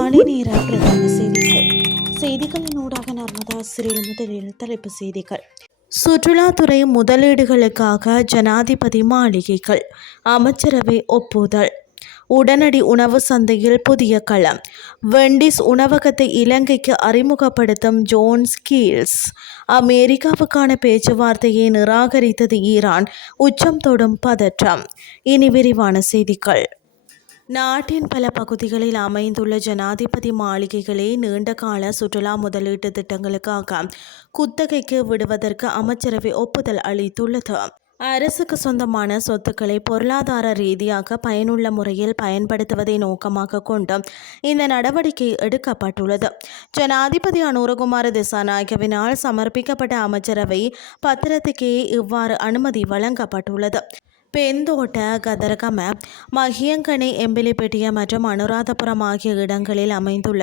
காலை நேர பிரதான செய்திகளின் ஊடாக நர்மதா சிறில் முதலில் தலைப்பு செய்திகள். சுற்றுலாத்துறை முதலீடுகளுக்காக ஜனாதிபதி மாளிகைகள், அமைச்சரவை ஒப்புதல். உடனடி உணவு சந்தையில் புதிய களம். வெண்டிஸ் உணவகத்தை இலங்கைக்கு அறிமுகப்படுத்தும் ஜோன் கீல்ஸ். அமெரிக்காவுக்கான பேச்சுவார்த்தையை நிராகரித்தது ஈரான், உச்சம் தொடும் பதற்றம். இனி விரிவான செய்திகள். நாட்டின் பல பகுதிகளில் அமைந்துள்ள ஜனாதிபதி மாளிகைகளை நீண்டகால சுற்றுலா முதலீட்டு திட்டங்களுக்காக குத்தகைக்கு விடுவதற்கு அமைச்சரவை ஒப்புதல் அளித்துள்ளது. அரசுக்கு சொந்தமான சொத்துக்களை பொருளாதார ரீதியாக பயனுள்ள முறையில் பயன்படுத்துவதை நோக்கமாக கொண்டு இந்த நடவடிக்கை எடுக்கப்பட்டுள்ளது. ஜனாதிபதி அனுரகுமார திசாநாயக்கவினால் சமர்ப்பிக்கப்பட்ட அமைச்சரவை பத்திரத்துக்கே இவ்வாறு அனுமதி வழங்கப்பட்டுள்ளது. பெந்தோட்ட, கதரகம, மகியங்கனை, எம்பிலிப்பெட்டிய மற்றும் அனுராதபுரம் ஆகிய இடங்களில் அமைந்துள்ள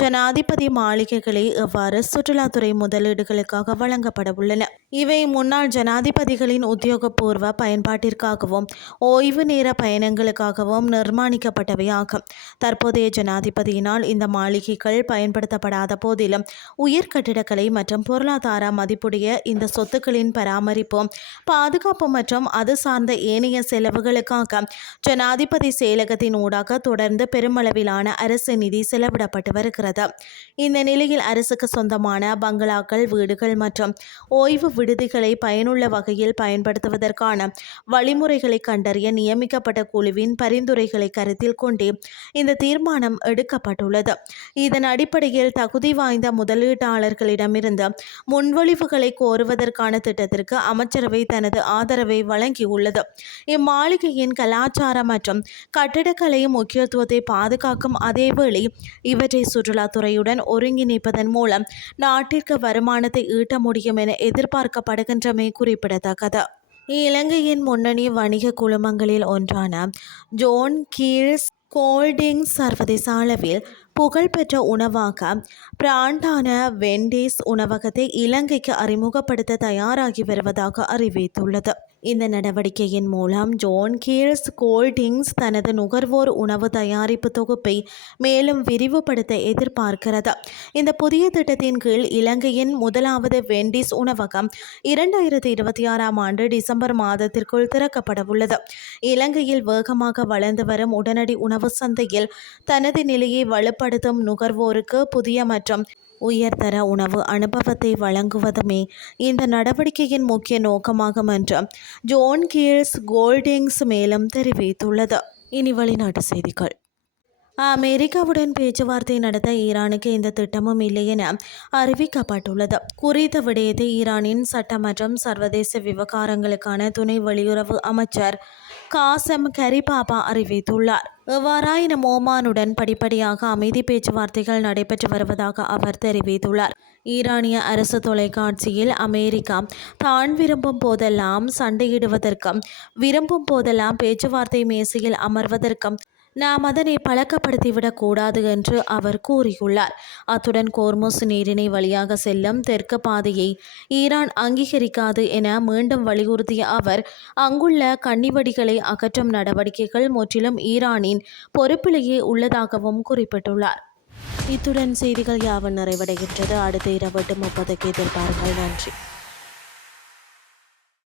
ஜனாதிபதி மாளிகைகளை இவ்வாறு சுற்றுலாத்துறை முதலீடுகளுக்காக வழங்கப்பட உள்ளன. இவை முன்னாள் ஜனாதிபதிகளின் உத்தியோகபூர்வ பயன்பாட்டிற்காகவும் ஓய்வு நேர பயணங்களுக்காகவும் நிர்மாணிக்கப்பட்டவையாகும். தற்போதைய ஜனாதிபதியினால் இந்த மாளிகைகள் பயன்படுத்தப்படாத போதிலும் உயர் கட்டிடக்கலை மற்றும் பொருளாதார மதிப்புடைய இந்த சொத்துக்களின் பராமரிப்பு, பாதுகாப்பு மற்றும் அது சார்ந்த ஏனைய செலவுகளுக்காக ஜனாதிபதி செயலகத்தின் ஊடாக தொடர்ந்து பெருமளவிலான அரசு நிதி செலவிடப்பட்டு வருகிறது. இந்த நிலையில் அரசுக்கு சொந்தமான பங்களாக்கள், வீடுகள் மற்றும் ஓய்வு விடுதிகளை பயனுள்ள வகையில் பயன்படுத்துவதற்கான வழிமுறைகளை கண்டறிய நியமிக்கப்பட்ட குழுவின் பரிந்துரைகளை கருத்தில் கொண்டே இந்த தீர்மானம் எடுக்கப்பட்டுள்ளது. இதன் அடிப்படையில் தகுதி வாய்ந்த முதலீட்டாளர்களிடமிருந்து முன்மொழிவுகளை கோருவதற்கான திட்டத்திற்கு அமைச்சரவை தனது ஆதரவை வழங்கியுள்ளது. இம்மாளிகையின் கலாச்சார மற்றும் கட்டிடக்கலை முக்கியத்துவத்தை பாதுகாக்கும் அதேவேளை இவற்றை சுற்றுலாத்துறையுடன் ஒருங்கிணைப்பதன் மூலம் நாட்டிற்கு வருமானத்தை ஈட்ட முடியும் என எதிர்பார்க்கப்படுகின்றமை குறிப்பிடத்தக்கது. இலங்கையின் முன்னணி வணிக குழுமங்களில் ஒன்றான ஜோன் கீல்ஸ் கோல்டிங்ஸ் சர்வதேச அளவில் புகழ்பெற்ற உணவாக பிராண்டான வெண்டிஸ் உணவகத்தை இலங்கைக்கு அறிமுகப்படுத்த தயாராகி வருவதாக அறிவித்துள்ளது. இந்த நடவடிக்கையின் மூலம் ஜோன் கீல்ஸ் கோல்டிங்ஸ் தனது நுகர்வோர் உணவு தயாரிப்பு தொகுப்பை மேலும் விரிவுபடுத்த எதிர்பார்க்கிறது. இந்த புதிய திட்டத்தின் கீழ் இலங்கையின் முதலாவது வெண்டிஸ் உணவகம் 2026ஆம் ஆண்டு டிசம்பர் மாதத்திற்குள் திறக்கப்பட உள்ளது. இலங்கையில் வேகமாக வளர்ந்து வரும் உடனடி உணவு சந்தையில் தனது நிலையை வலுப்படுத்தும் நுகர்வோருக்கு புதிய மற்றும் உயர்தர உணவு அனுபவத்தை வழங்குவதுமே இந்த நடவடிக்கையின் முக்கிய நோக்கமாகும் என்று ஜோன் கீல்ஸ் கோல்டிங்ஸ் மேலும் தெரிவித்துள்ளது. இனி வெளிநாட்டு செய்திகள். அமெரிக்காவுடன் பேச்சுவார்த்தை நடத்த ஈரானுக்கு எந்த திட்டமும் இல்லை என அறிவிக்கப்பட்டுள்ளது. குறித்த விடயத்தை ஈரானின் சட்ட மற்றும் சர்வதேச விவகாரங்களுக்கான துணை வெளியுறவு அமைச்சர் காசம் கரிபாபா அறிவித்துள்ளார். எவ்வாறாயினும் ஓமானுடன் படிப்படியாக அமைதி பேச்சுவார்த்தைகள் நடைபெற்று வருவதாக அவர் தெரிவித்துள்ளார். ஈரானிய அரசு தொலைக்காட்சியில் அமெரிக்கா தான் விரும்பும் போதெல்லாம் சண்டையிடுவதற்கும் விரும்பும் போதெல்லாம் பேச்சுவார்த்தை மேசையில் அமர்வதற்கும் நாம் அதனை பழக்கப்படுத்திவிடக் கூடாது என்று அவர் கூறியுள்ளார். அத்துடன் கோர்முஸ் நீரிணை வழியாக செல்லும் தெற்கு பாதையை ஈரான் அங்கீகரிக்காது என மீண்டும் வலியுறுத்திய அவர் அங்குள்ள கன்னிவடிகளை அகற்றும் நடவடிக்கைகள் முற்றிலும் ஈரானின் பொறுப்பிலேயே உள்ளதாகவும் குறிப்பிட்டுள்ளார். இத்துடன் செய்திகள் யாவும் நிறைவடைகின்றது. அடுத்த இரவு 8:30 எதிர்பாருங்கள். நன்றி.